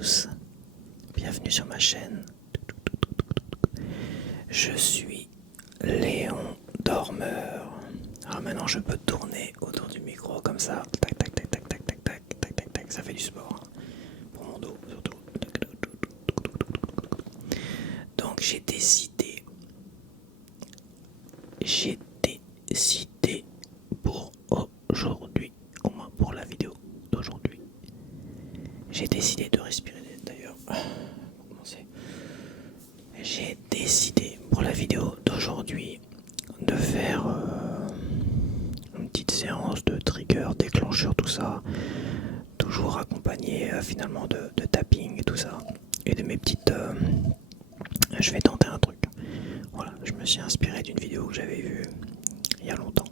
tous, bienvenue sur ma chaîne. Je suis Léon Dormeur. Alors maintenant je peux tourner autour du micro comme ça. Tac tac tac tac tac tac tac tac tac tac. Ça fait du sport. Pour mon dos surtout. Donc j'ai décidé pour aujourd'hui, au moins pour la vidéo d'aujourd'hui, j'ai décidé de respirer d'ailleurs. Pour commencer, j'ai décidé pour la vidéo d'aujourd'hui de faire une petite séance de trigger, déclencheur, tout ça, toujours accompagné finalement de tapping et tout ça, et de mes petites... je vais tenter un truc. Voilà, je me suis inspiré d'une vidéo que j'avais vue il y a longtemps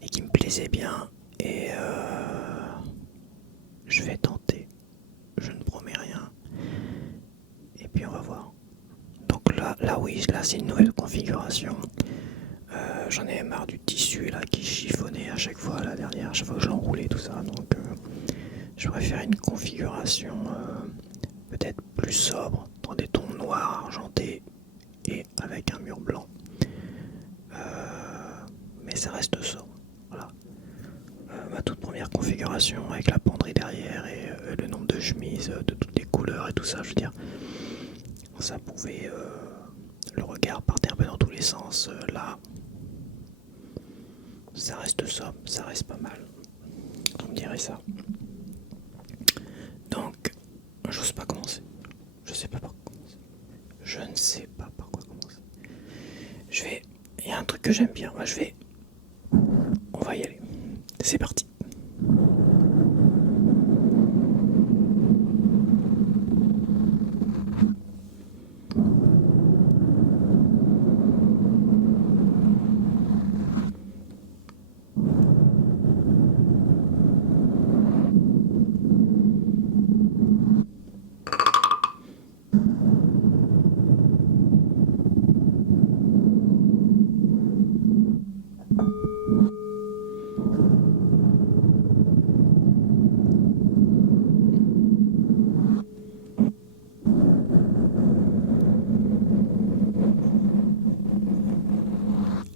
et qui me plaisait bien, et je vais tenter. Je ne promets rien, et puis on va voir. Donc là oui, là c'est une nouvelle configuration. J'en ai marre du tissu là qui chiffonnait à chaque fois, la dernière, à chaque fois que je l'enroulais, tout ça. Donc je préfère une configuration peut-être plus sobre, dans des tons noirs argentés et avec un mur blanc. Mais ça reste sobre. Voilà. Ma toute première configuration avec la penderie derrière et le nombre de chemises de toutes les couleurs et tout ça, je veux dire, ça pouvait... le regard partait un peu dans tous les sens. Là, ça reste sobre, ça reste pas mal. On me dirait ça. Donc, j'ose pas commencer. Je sais pas par quoi commencer. Je ne sais pas par quoi commencer. Il y a un truc que j'aime bien. Moi, on va y aller. C'est parti.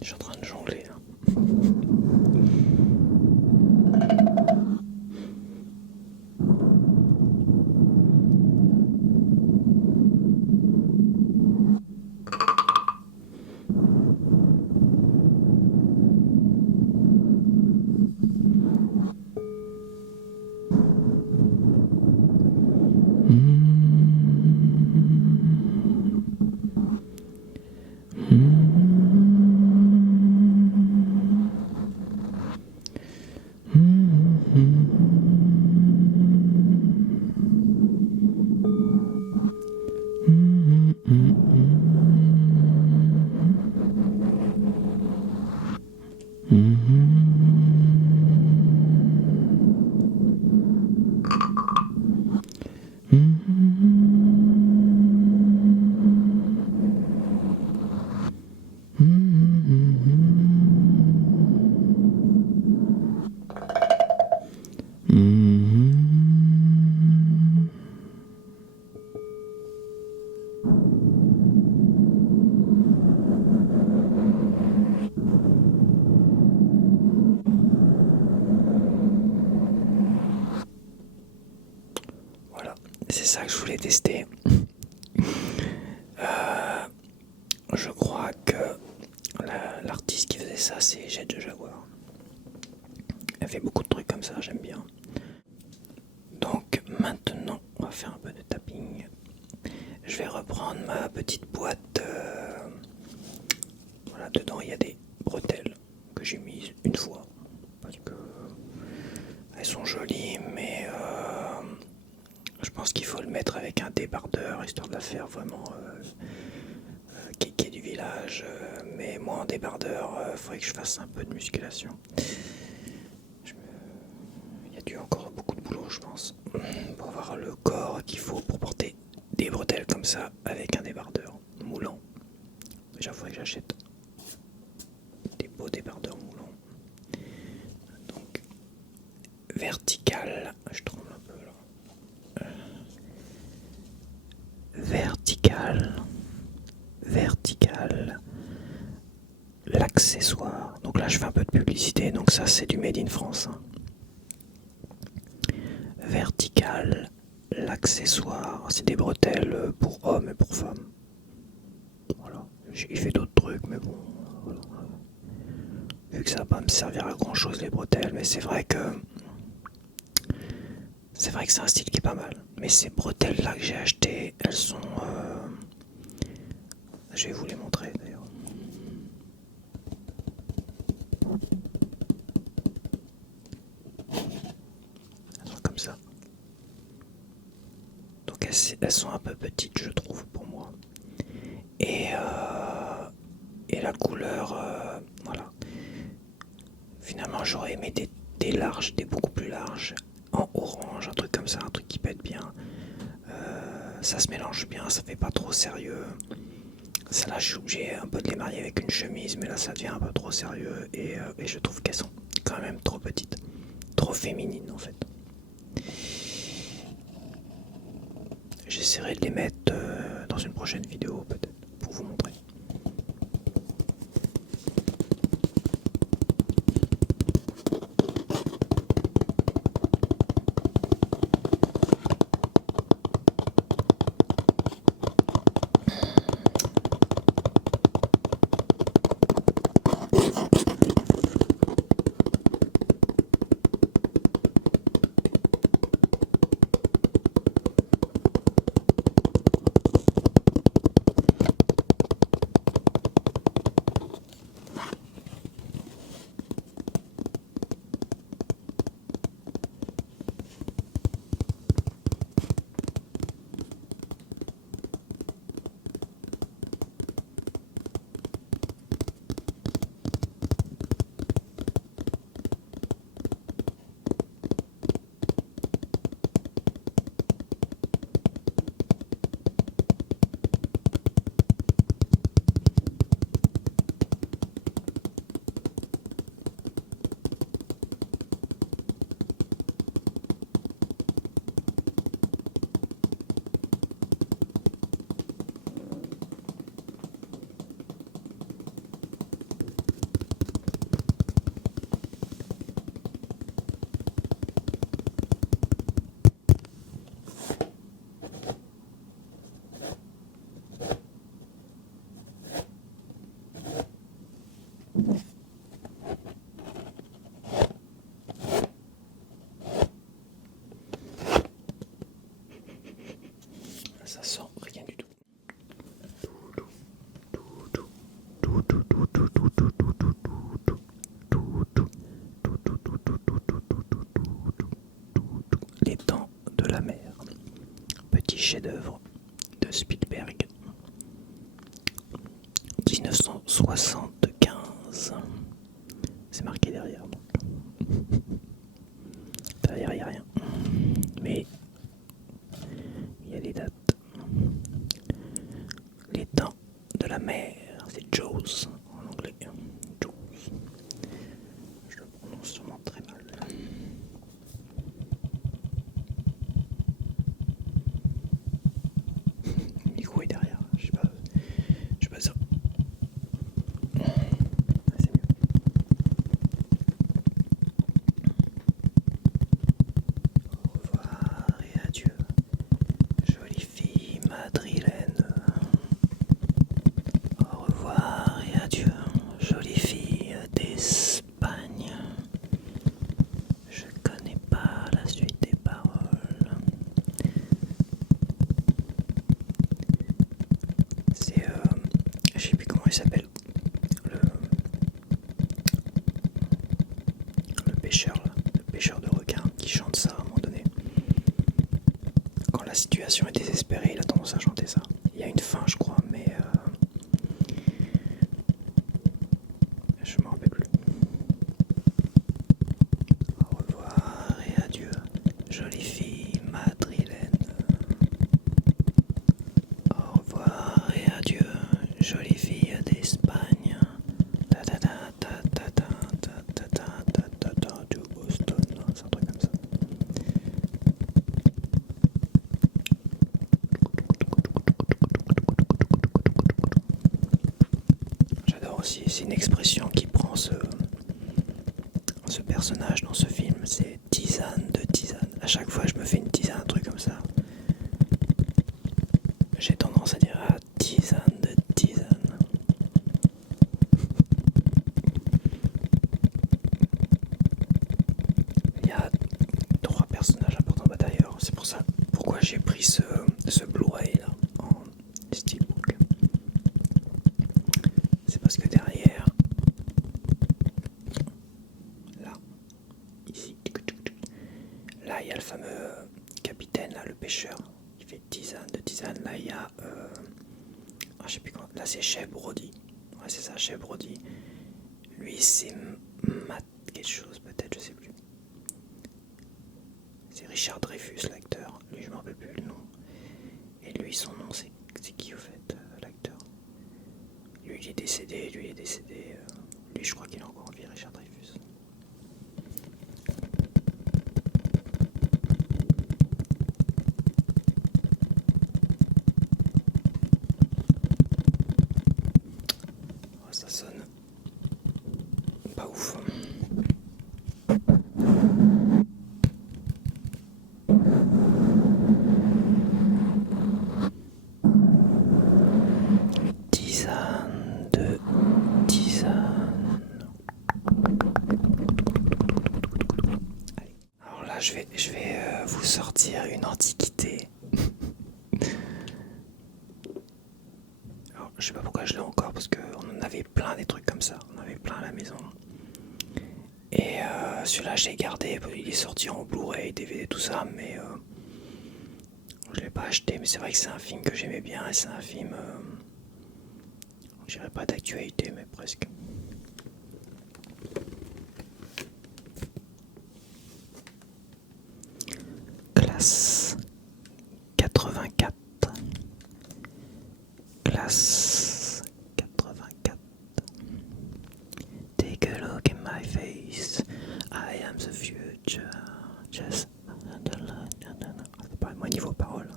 Je suis en train de jongler là. Voilà, c'est ça que je voulais tester. Je crois que l'artiste qui faisait ça, c'est Jet de Jaguar. Elle fait beaucoup de trucs comme ça, j'aime bien. Donc maintenant, on va faire un peu de tapping. Je vais reprendre ma petite boîte. Voilà, dedans il y a des bretelles que j'ai mises une fois parce que elles sont jolies, mais je pense qu'il faut le mettre avec un débardeur histoire de la faire vraiment kéké du village. Mais moi en débardeur, il faudrait que je fasse un peu de musculation. Il y a dû encore beaucoup de boulot, je pense, pour avoir le corps qu'il faut pour porter des bretelles comme ça avec un débardeur moulant. Déjà, il faudrait que j'achète des beaux débardeurs moulants. Donc, vertical, je tremble un peu là. publicité, donc ça c'est du Made in France. Hein. Vertical, l'accessoire, c'est des bretelles pour hommes et pour femmes. Voilà. Il fait d'autres trucs, mais bon, voilà. Vu que ça va pas me servir à grand chose les bretelles, mais c'est vrai que c'est un style qui est pas mal. Mais ces bretelles là que j'ai achetées, elles sont je vais vous les montrer d'ailleurs. Elles sont comme ça. Donc elles sont un peu petites je trouve pour moi. Et la couleur, voilà. Finalement j'aurais aimé des larges, des beaucoup plus larges, en orange, un truc comme ça, un truc qui pète bien. Ça se mélange bien, ça fait pas trop sérieux. Ça là je suis obligé un peu de les marier avec une chemise, mais là ça devient un peu trop sérieux et je trouve qu'elles sont quand même trop petites, trop féminines en fait. J'essaierai de les mettre dans une prochaine vidéo peut-être pour vous montrer. Ça sent rien du tout. Les dents de la mer. Petit chef-d'œuvre de Spielberg. 1975. C'est marqué derrière. Donc. Derrière, il n'y a rien. Mais il y a les dates. Les dents de la mer. C'est Jaws en anglais. Jaws. Je le prononce sûrement très mal. Le micro est derrière. Je sais pas ça. C'est mieux. Au revoir et adieu, jolie fille madrilène. Au revoir et adieu, jolie fille d'Espagne. Je connais pas la suite des paroles. C'est je sais plus comment il s'appelle. Le pêcheur là, le pêcheur de requins qui chante ça à un moment donné. Quand la situation est désespérée, il a tendance à chanter ça. Il y a une fin je crois, mais je me rappelle plus. Au revoir et adieu, jolie fille madrilène. Au revoir et adieu, jolie fille d'Espagne. Ta ta ta ta ta ta ta ta ta ta ta ta du Boston, c'est un truc comme ça. chaque fois je me fais une tisane, un truc comme ça, j'ai tendance à dire tisane de tisane. Il y a 3 personnages importants d'ailleurs, c'est pour ça pourquoi j'ai pris ce Blu-ray là en steelbook. C'est parce que derrière, là, ici, là il y a le fameux capitaine, là, le pêcheur, qui fait tisane de tisane. Là il y a, je sais plus comment, là c'est Chef Brody. Ouais c'est ça, Chef Brody. Lui c'est Matt quelque chose peut-être, je sais plus. C'est Richard Dreyfuss l'acteur, lui je me rappelle plus le nom. Et lui son nom c'est qui au fait, l'acteur? Lui il est décédé, lui je crois qu'il est encore en vie, Richard Dreyfuss. Oh, ça sonne pas ouf. Tisane de tisane. Allez. Alors là je vais vous sortir une antiquité. Alors, je sais pas pourquoi je l'ai encore, parce qu'on en avait plein des trucs comme ça, on en avait plein à la maison. Et celui-là je l'ai gardé, il est sorti en Blu-ray, DVD, tout ça, mais je l'ai pas acheté. Mais c'est vrai que c'est un film que j'aimais bien, et c'est un film, je dirais pas d'actualité, mais presque. Classe 84. Classe 84. Take a look in my face. I am the future. Just c'est pas moi niveau parole.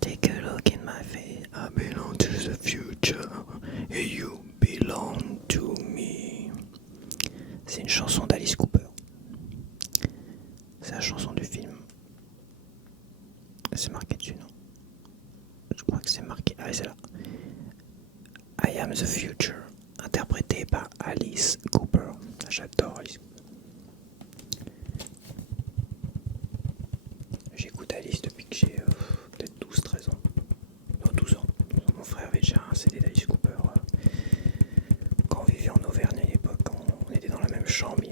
Take a look in my face. I belong to the future. And you belong to me. C'est une chanson d'Alice Cooper. C'est la chanson du film. C'est marqué dessus, non? Je crois que c'est marqué. Ah, c'est là. I am the future, interprété par Alice Cooper. J'adore Alice Cooper. J'écoute Alice depuis que j'ai peut-être 12-13 ans. Non, 12 ans. Mon frère avait déjà un CD d'Alice Cooper. Quand on vivait en Auvergne à l'époque, on était dans la même chambre.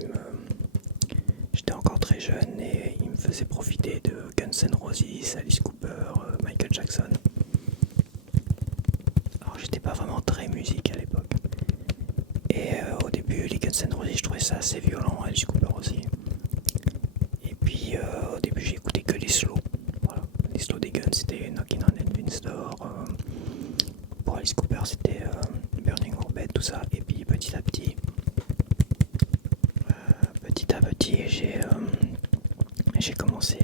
J'étais encore très jeune et il me faisait profiter de Guns N' Roses, Alice Cooper, Michael Jackson. Alors j'étais pas vraiment très musique à l'époque. Et au début, les Guns N' Roses, je trouvais ça assez violent, Alice Cooper aussi. Et puis au début, j'ai écouté que les slows. Voilà. Les slows des Guns, c'était Knockin' on Heaven's Door. Pour Alice Cooper, c'était Burning Orbit, tout ça. Et puis petit à petit, j'ai commencé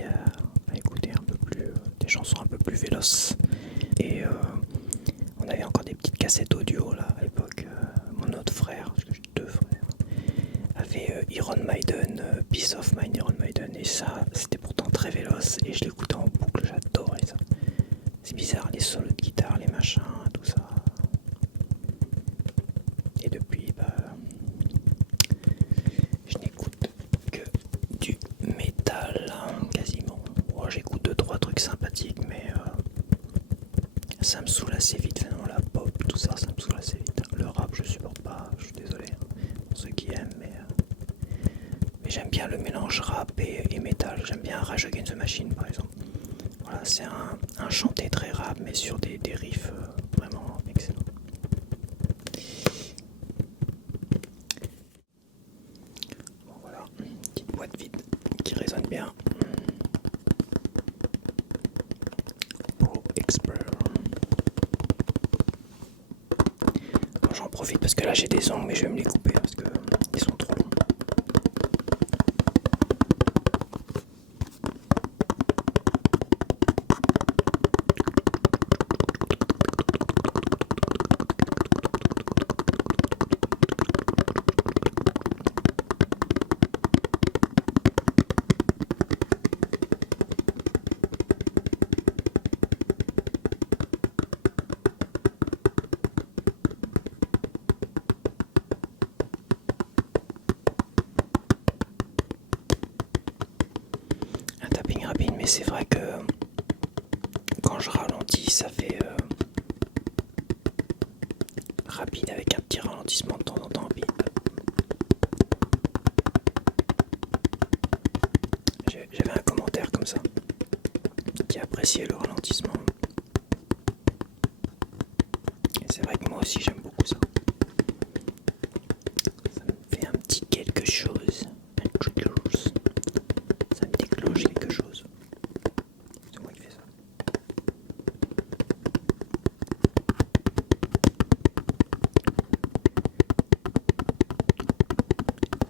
à écouter un peu plus des chansons un peu plus véloces. Et on avait encore des petites cassettes audio là à l'époque. Mon autre frère, parce que j'ai 2 frères, avait Iron Maiden, Peace of Mind, Iron Maiden, et ça c'était pourtant très véloce et je l'écoutais en boucle, j'adorais ça. C'est bizarre, les solos de guitare, les machins, tout ça. Et depuis, je n'écoute que du métal, quasiment. Bon, j'écoute 2-3 trucs sympathiques, mais ça me saoule assez vite, finalement, la pop, tout ça, ça me saoule assez vite. Le rap, je supporte pas, je suis désolé pour ceux qui aiment, mais j'aime bien le mélange rap et métal. J'aime bien Rage Against the Machine, par exemple. Voilà, c'est un chanté très rap, mais sur des riffs vraiment excellents. Bon, voilà, une petite boîte vide qui résonne bien. Pro Expert. Bon, j'en profite parce que là j'ai des ongles, mais je vais me les couper parce que ils sont trop longs. Mais c'est vrai que quand je ralentis, ça fait rapide avec un petit ralentissement de temps en temps. Puis, j'avais un commentaire comme ça qui appréciait le ralentissement. Et c'est vrai que moi aussi j'aime beaucoup ça. Ça me fait un petit quelque chose. Ça me déclenche quelque chose. C'est moi qui fais ça.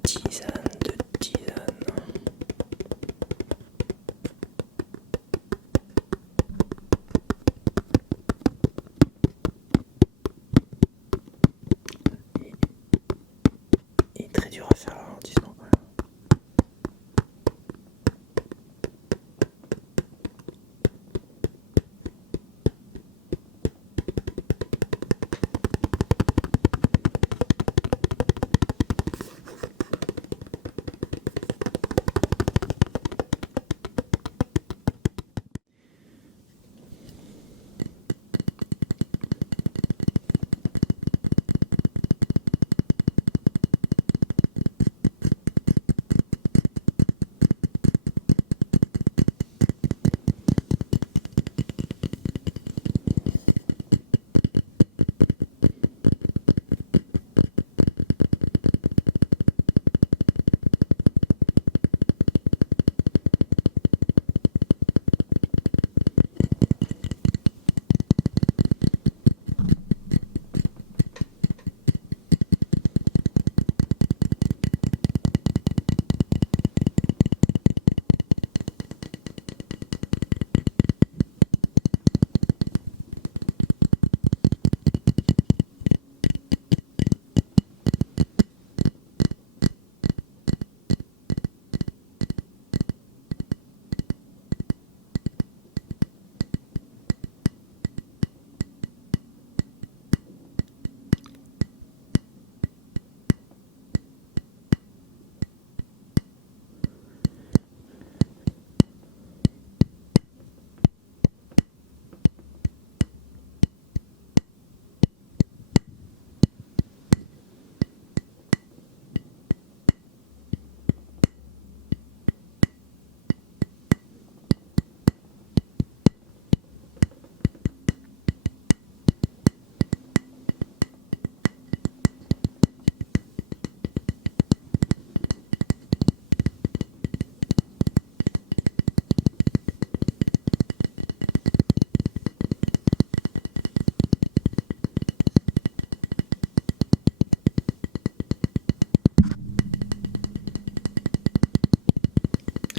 Tisane de tisane. Il est très dur à faire le ralentissement quand même.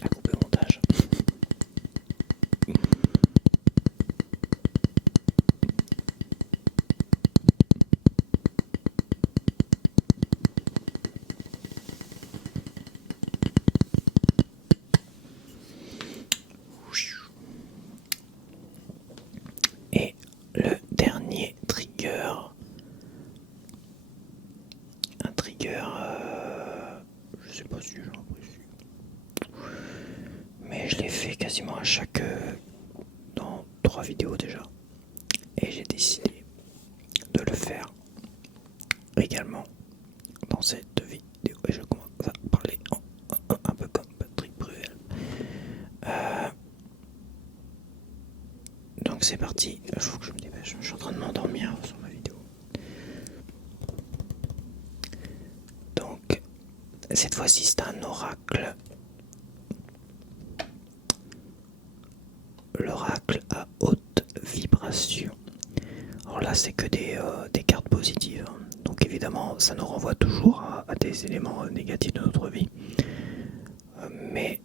À couper au montage. Et le dernier trigger, un trigger, je sais pas si j'en apprécie, mais je l'ai fait quasiment à chaque, dans 3 vidéos déjà, et j'ai décidé de le faire également dans cette vidéo. Et je commence à parler un peu comme Patrick Bruel. Donc c'est parti, il faut que je me dépêche, je suis en train de m'endormir sur ma vidéo. Donc cette fois-ci c'est un oracle. L'oracle à haute vibration. Alors là c'est que des cartes positives. Donc évidemment ça nous renvoie toujours à des éléments négatifs de notre vie. Mais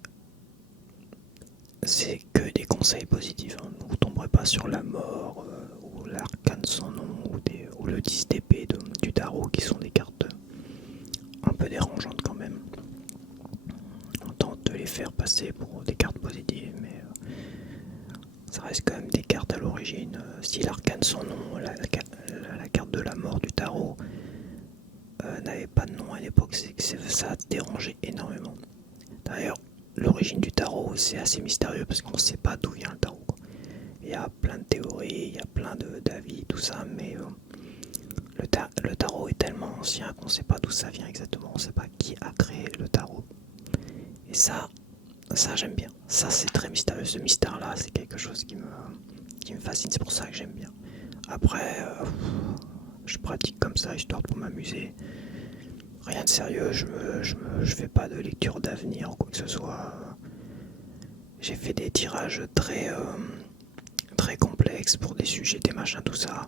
c'est que des conseils positifs. Vous ne tomberez pas sur la mort ou l'arcane sans nom ou le 10 d'épée du tarot qui sont des cartes un peu dérangeantes quand même. On tente de les faire passer pour des cartes positives, mais ça reste quand même des cartes à l'origine. Si l'arcane sans nom, la carte de la mort du tarot, n'avait pas de nom à l'époque, c'est que ça a dérangé énormément. D'ailleurs, l'origine du tarot, c'est assez mystérieux parce qu'on ne sait pas d'où vient le tarot, quoi. Il y a plein de théories, il y a plein d'avis, tout ça, mais le tarot est tellement ancien qu'on ne sait pas d'où ça vient exactement, on ne sait pas qui a créé le tarot. Et ça j'aime bien. Ça c'est très mystérieux, ce mystère-là, c'est quelque chose qui me fascine, c'est pour ça que j'aime bien. Après, je pratique comme ça, histoire pour m'amuser. Rien de sérieux, je fais pas de lecture d'avenir ou quoi que ce soit. J'ai fait des tirages très complexes pour des sujets, des machins, tout ça.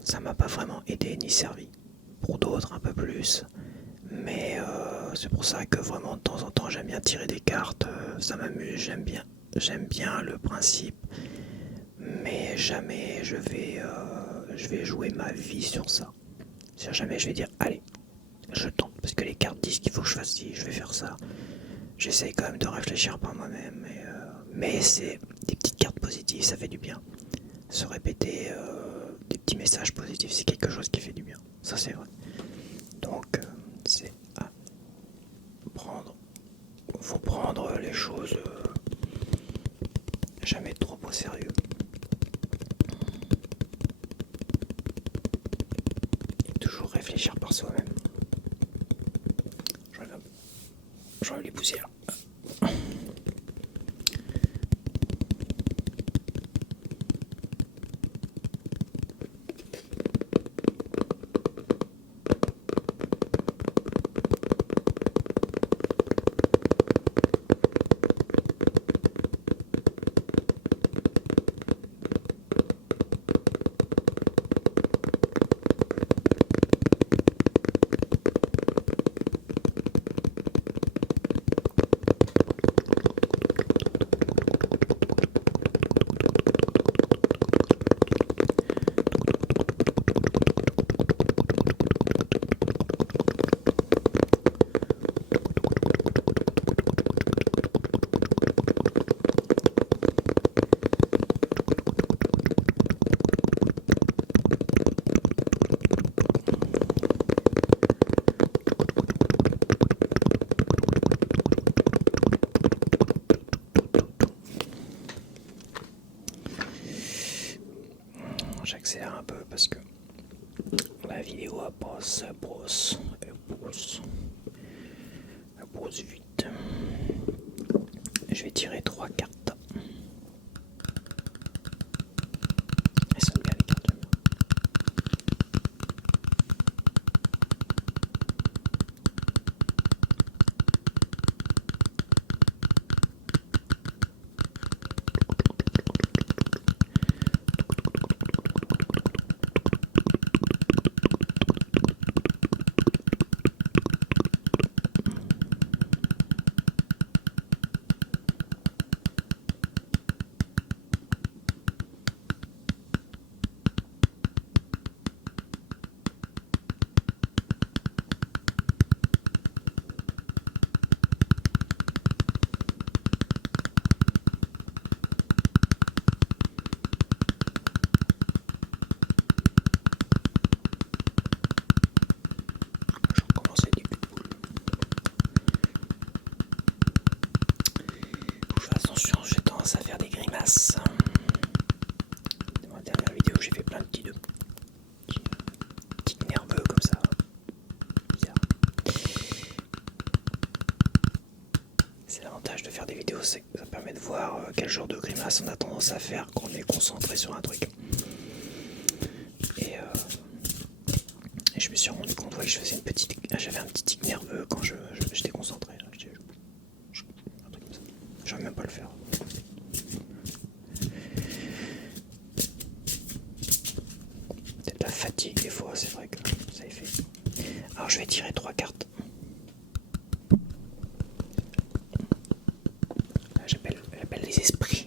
Ça m'a pas vraiment aidé ni servi. Pour d'autres, un peu plus. Mais c'est pour ça que vraiment de temps en temps j'aime bien tirer des cartes, ça m'amuse, j'aime bien le principe. Mais jamais je vais jouer ma vie sur ça. C'est-à-dire jamais je vais dire allez, je tente, parce que les cartes disent qu'il faut que je fasse ci, je vais faire ça. J'essaye quand même de réfléchir par moi-même, mais c'est des petites cartes positives, ça fait du bien. Se répéter des petits messages positifs, c'est quelque chose qui fait du bien. Ça c'est vrai. Donc c'est à prendre. Faut prendre les choses jamais trop au sérieux. Et toujours réfléchir par soi-même. J'enlève les poussières. J'accélère un peu parce que la vidéo elle brosse vite. Je vais tirer 3 cartes. Elles sont bien les cartes, j'aime bien. Je recommence avec des coups de boule. Faut que je fasse attention, j'ai tendance à faire des grimaces. Dans la dernière vidéo, j'ai fait plein de petits nerveux comme ça. Bizarre. C'est l'avantage de faire des vidéos, c'est que ça permet de voir quel genre de grimace on a tendance à faire quand on est concentré sur un truc. Et je me suis rendu compte que je faisais j'avais un petit tic nerveux quand j'étais concentré. Un truc comme ça. J'arrive même pas à le faire. Peut-être la fatigue des fois, c'est vrai que ça y fait. Alors je vais tirer 3 cartes. J'appelle les esprits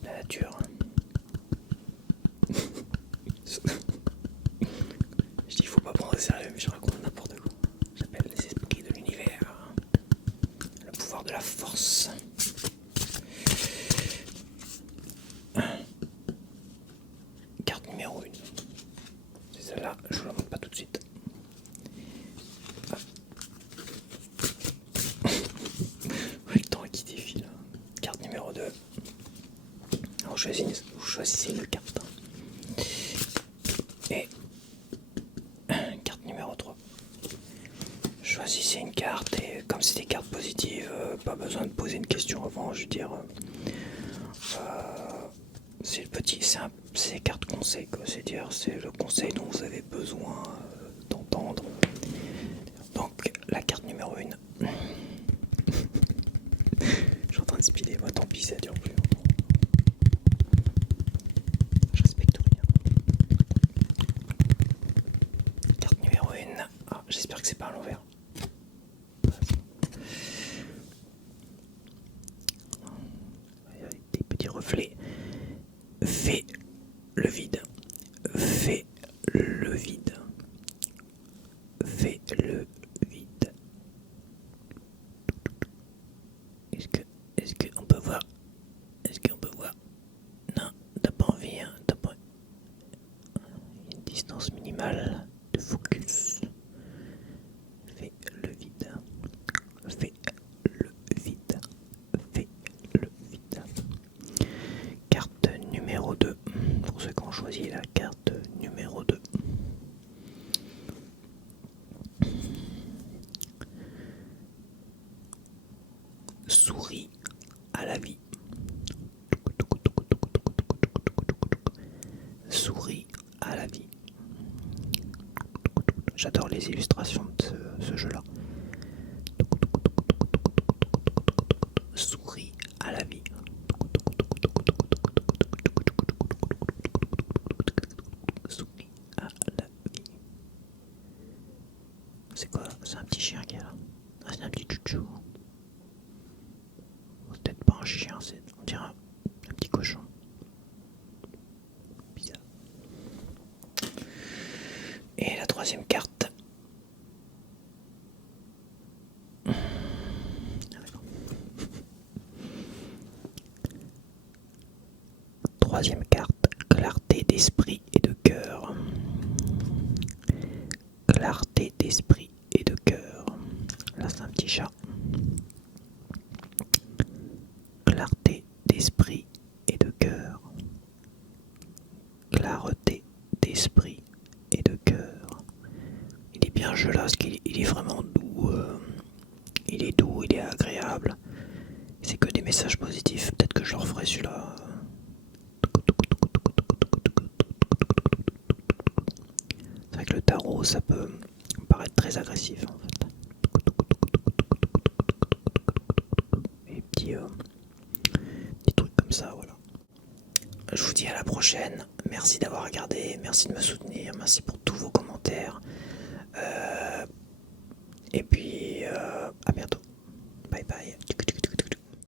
de la nature. Je dis il faut pas prendre au sérieux, mais je raconte n'importe quoi. J'appelle les esprits de l'univers. Le pouvoir de la force. Carte numéro 1. C'est celle-là, je vous la montre pas tout de suite. choisissez une carte. Et carte numéro 3. Choisissez une carte et comme c'est des cartes positives, pas besoin de poser une question avant, je veux dire. C'est des cartes conseils, quoi. C'est le conseil dont vous avez besoin d'entendre. Donc la carte numéro 1. Je suis en train de speeder, moi tant pis, ça dure plus longtemps. Je respecte rien. Carte numéro 1. Ah, j'espère que c'est pas à l'envers. Des petits reflets. Fais le vide. Fais le vide. Fais le vide. Est-ce qu'on peut voir? Est-ce qu'on peut voir? Non, t'as pas envie, hein? T'as pas... Une distance minimale de focus. Fais le vide. Fais le vide. Fais le vide. Carte numéro 2. Pour ceux qui ont choisi la carte numéro 2. Souris à la vie. Souris à la vie. J'adore les illustrations de ce jeu-là. Souris à la vie. Souris à la vie. C'est quoi? C'est un petit chien qui est là. Ah, c'est un petit chouchou. C'est peut-être pas un chien, on dirait un petit cochon. Bizarre. Et la troisième carte. Troisième carte, clarté d'esprit et de cœur. Clarté d'esprit et de cœur. Là c'est un petit chat. Clarté d'esprit et de cœur. Clarté d'esprit et de cœur. Il est bien jeu là, parce qu'il est vraiment doux. Il est doux, il est agréable. C'est que des messages positifs. Peut-être que je le referai celui-là. C'est vrai que le tarot, ça peut paraître très agressif en fait. Et petits trucs comme ça, voilà. Je vous dis à la prochaine. Merci d'avoir regardé, merci de me soutenir, merci pour tous vos commentaires. Et puis à bientôt. Bye bye.